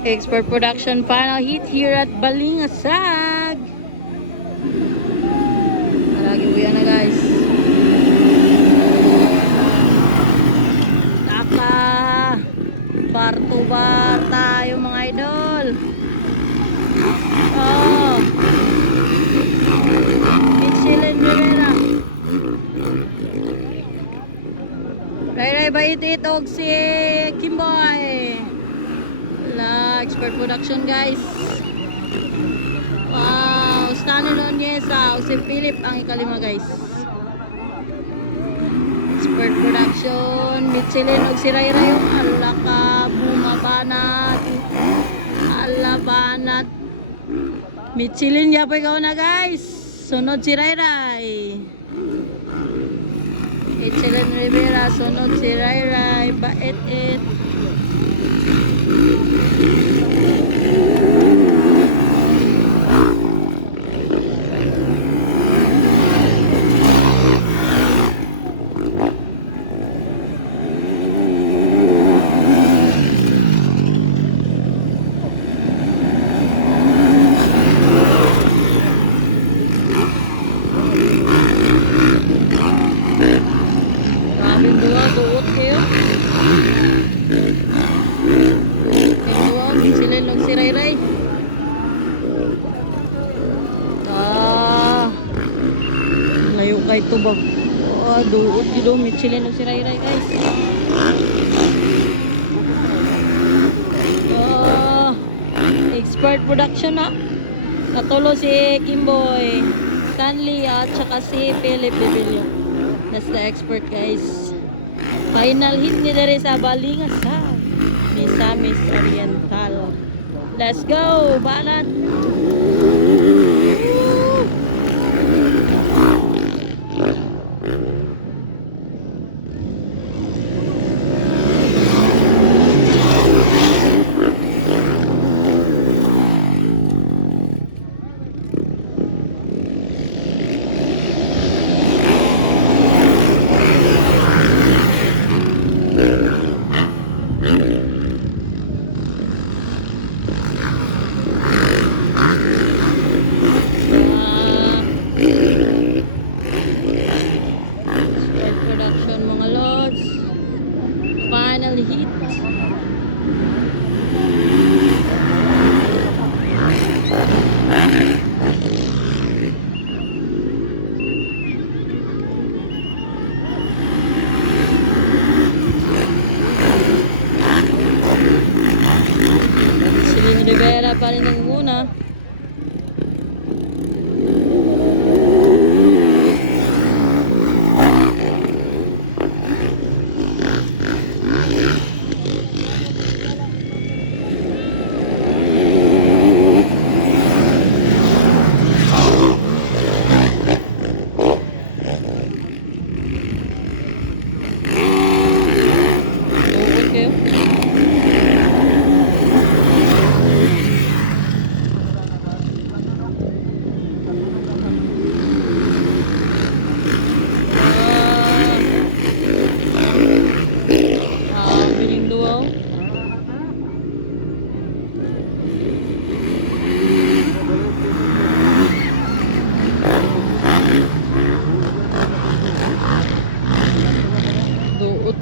Export production final hit here at Balingasag. Lagi uwi na guys. Taka bar to bar tayo mga idol. Oh. Michelin Rivera. Ray Baitit og si Kimboy. Expert production guys. Wow, Stanley Nonyesa o si Philip ang ikalima guys. Expert production, Michelin og si Rayray yung alaka bumabanat. Alabanat. Michelin yapoy ikaw na guys. Sunod si Rayray. Michelin Rivera, sunod si Rayray. Bait-it. Grabing dua, duot kayo. Michelin og si Rayray. Layo kay tubag. Duot gido Michelin og si Rayray guys. Expert production na. Katulo si Kimboy, Stanley at saka si Philip Bibilio. That's the expert guys. Final hit ni dere sa Balingasag. Misamis Oriental. Let's go, banat. Final hit. Michelin Rivera pa rin ang muna.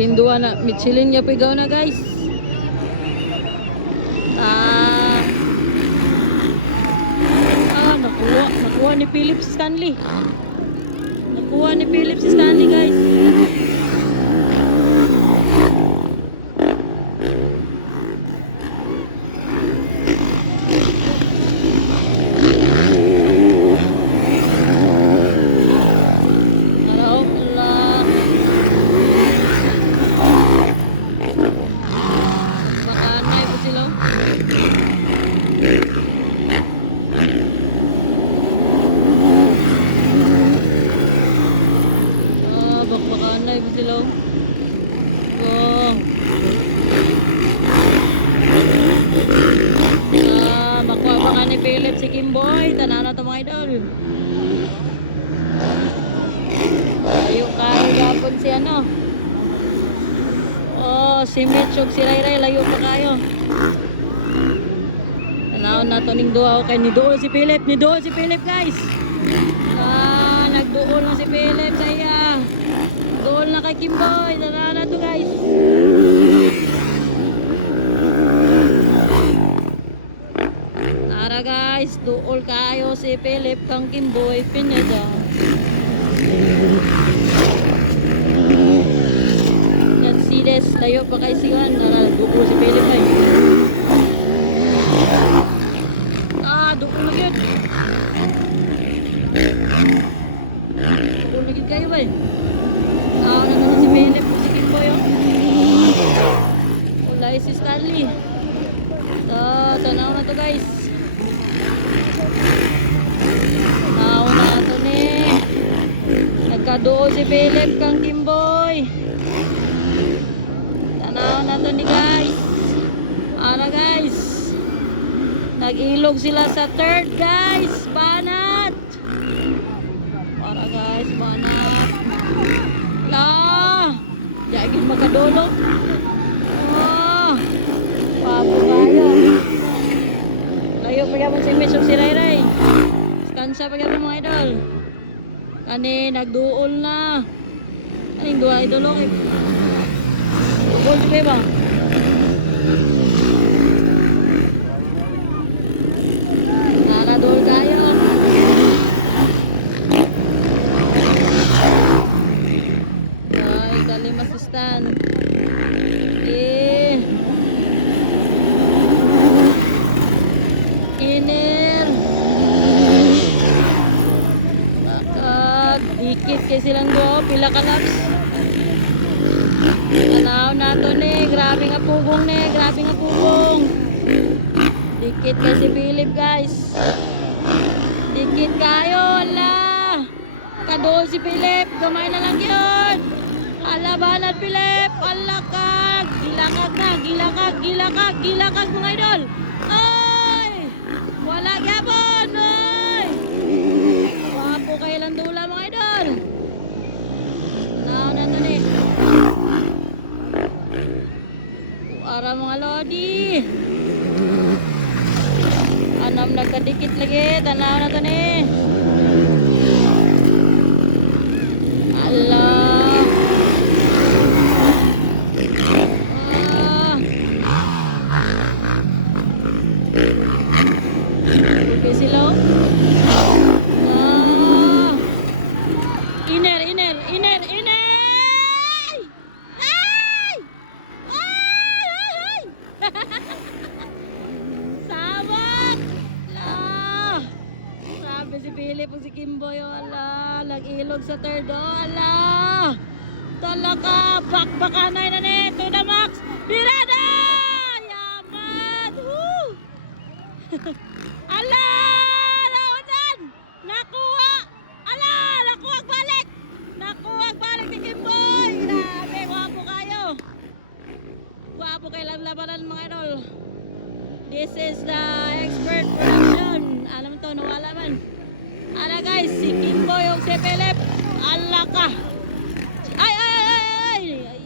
Kinduwa na Michelin ya pigaw na guys. Nakuha ni Philip Stanley. Nakuha ni Philip Stanley guys. Bakbakanay po sila. Makuha pa ka ni Philip si Kimboy. Tanana ito mga idol. Layo kayo gapon si ano. Si Mitch ug si Rayray layo pa kayo. Tanaw na to ning duha kay ni duol si Philip, guys. Nagduol na si Philip sa iya. Duol na kay Kimboy. Tanaw na to guys. Tara guys, duol kayo si Philip kang Kimboy Pineda. Let's see this. Layo pa kay Siwan. Duol si Philip ay. Duol na yun. Duol na yun kayo ba eh. Nandun si Philip si Kimboy oh. Ulay si Stanley. Tanaw na to guys. Tanaw na to ni. Nagkaduol si Philip kang Kimboy. Tanaw na to ni guys. Ara guys. Nag-ilog sila sa third guys. Banat. Para guys, banat. Yagin magkadulo. Papo kayo. Layo pa yapon si Mitch si Ray Ray. Kansa pa yapon mga idol. Kani nagduol na. Aning dua idol okay. Duol di ba? Duol kayo. Ay, kali masistan. Inir. Dikit kay silang duo, pila ka laps. Tanaw na to ni, grabe nga pugong ni, grabe nga pugong. Dikit kay si Philip guys. Dikit kayo, ala. Kadool si Philip, gamay na lang yun. Ala banat Philip, ala kag. Gilakag na, gilakag mga idol. Ay, wala gapon, ay. Wapo kayo lang dula mga idol. Nandun eh. Para mga lodi. Anam nagkadikit lagi, tanaw na to ni. Allah. Okay sila. Iner. Ay! Sabak! Sabi si Philip si Kimboy, ala, nag-ilog sa third, ala. Talaka, bakbakanay na ni, to the max. Birada! Yaman! Woo! Ala! Launan! Nakuha! Ala! Nakuha balik! Nakuha balik ni Kimboy! Grabe, wapo kayo! Wapo kayo lang labanan mga idol. This is the expert production. Alam to, nawala man. Ala guys, si Kimboy yung si Philip. Ala ka!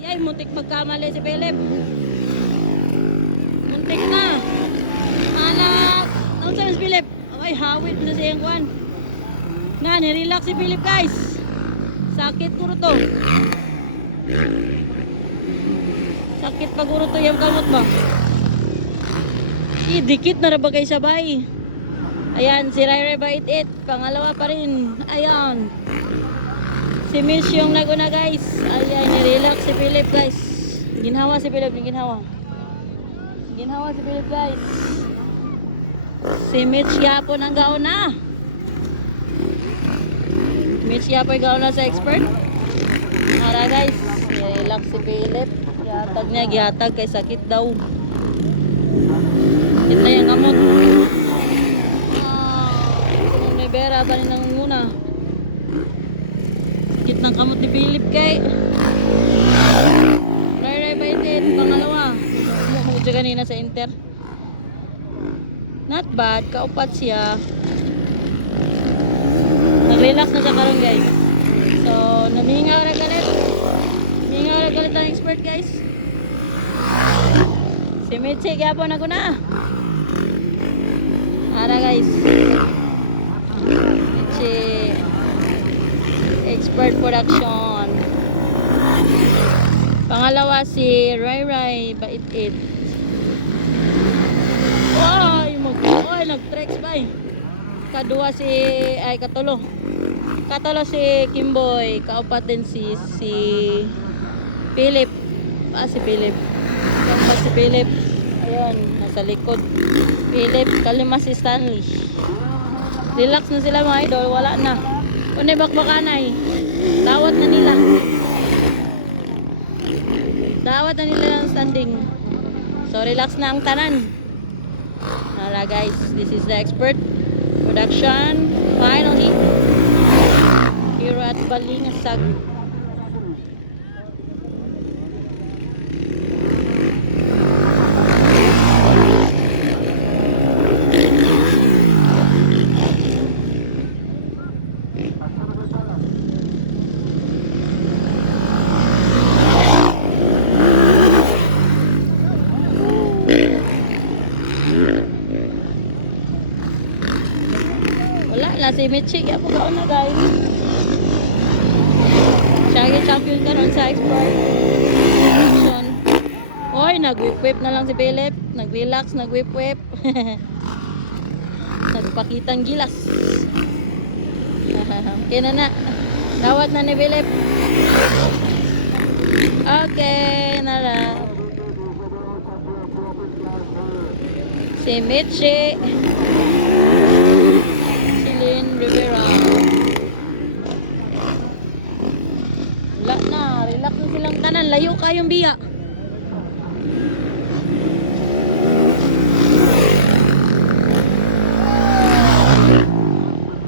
Ay, muntik magkamali si Philip. Muntik na. Ala, ano sa si Philip? Ay, hawit na siyang kwan. Nga, nirelax si Philip guys. Sakit ko to. Sakit pag to yung kamot ba? Dikit na ba kayo sabay? Ayan, si Ray ba 88. Pangalawa pa rin. Ayan. Si Miss yung naguna guys. Ayan, nirelax si Philip guys. Ginhawa si Philip, ginhawa si Philip guys. Si Mitch yapon ang gauna. Mitch yapon ang gauna sa expert. Ara guys, nirelax si Philip. Gihatag niya, gihatag kay sakit daw. Ito yung gamot. Kung nebera ba rin nangunguna. Sakit ng kamot ni Philip kay Ray Baitit, pangalawa. Mukha kanina sa Inter. Not bad, kaupat siya. Nag-relax na siya karon guys. So, namingaw na galit. Namingaw na galit ang expert guys. Si Mitchie, gyapon ako na. Nara guys. Mitchie. Expert production. Pangalawa si Rai Rai Bait-It. Ay, nag-trex ba eh. Kadua si, ay katulo. Katulo si Kimboy. Kaupat din si Philip. Si Philip. Kaupat si Philip. Ayun, nasa likod. Philip, kalima si Stanley. Relax na sila mga idol, wala na. Kunay bakbakanay. Dawat na nila. Dawat na nila ng standing. So relax na ang tanan. Nala guys, this is the expert production. Finally, here at Balingasag. Wala na si Mitchie, kaya po na guys. Siya champion ka ron sa export action. Oy, nag-whip-whip na lang si Philip. Nag-relax, nag-whip-whip. Nagpakitang gilas. Okay na. Dawat na ni Philip. Okay, nara. Si Mitchie. Rivera. Wala na, relax na silang tanan, layo kayong biya.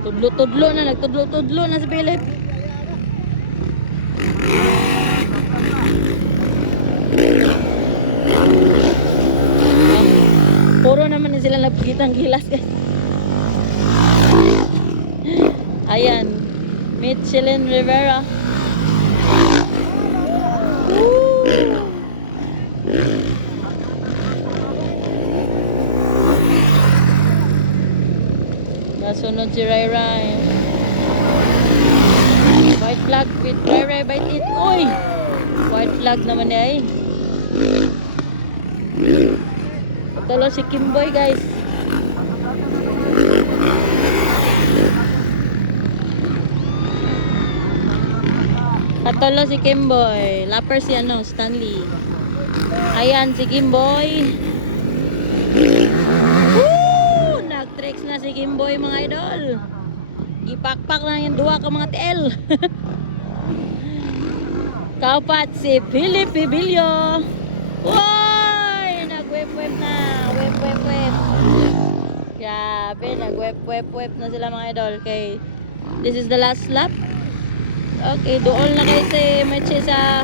Tudlo-tudlo na, nagtudlo-tudlo na si Philip. Puro naman na sila nagpagitang gilas guys. Ayan, Michelin Rivera. Nasunod si Rai Rai. White flag with Rai Rai Bait-It. Uy! White flag naman eh. Talo si Kimboy guys. Katolo si Kimboy. Lapper si Stanley. Ayan si Kimboy. Woo! Nag-tricks na si Kimboy mga idol. Ipakpak na yung duwa ka mga TL. Kaupat si Philip Bibilio. Woy! Nag-web-web na. Web. Grabe, nag-web na sila mga idol. Okay, this is the last lap. Okay, doon na kayo si Mitchie sa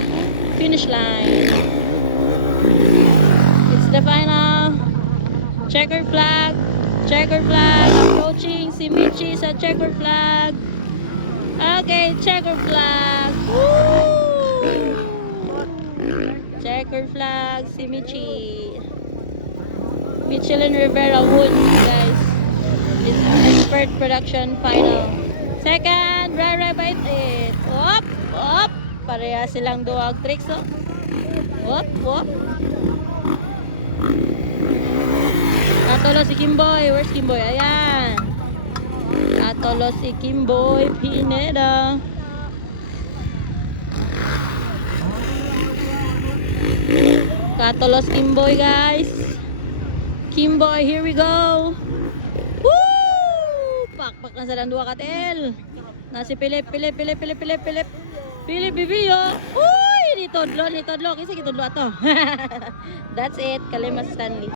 finish line. It's the final. Checker flag. Approaching si Mitchie sa checker flag. Okay, checker flag. Woo! Checker flag si Mitchie. Michelin Rivera won guys. It's expert production final. Second, Rai Rai Bait-It. Op. Pareha silang duwag tricks, oh. Op. Katolo si Kimboy. Where's Kimboy? Ayan. Katolo si Kimboy Pineda. Katolo si Kimboy, guys. Kimboy, here we go. Woo! Pakpak na silang duwa katel. Na si Philip Bibilio. Uy, ni Todlo. Kasi kitodlo ato. That's it. Kalima Stanley.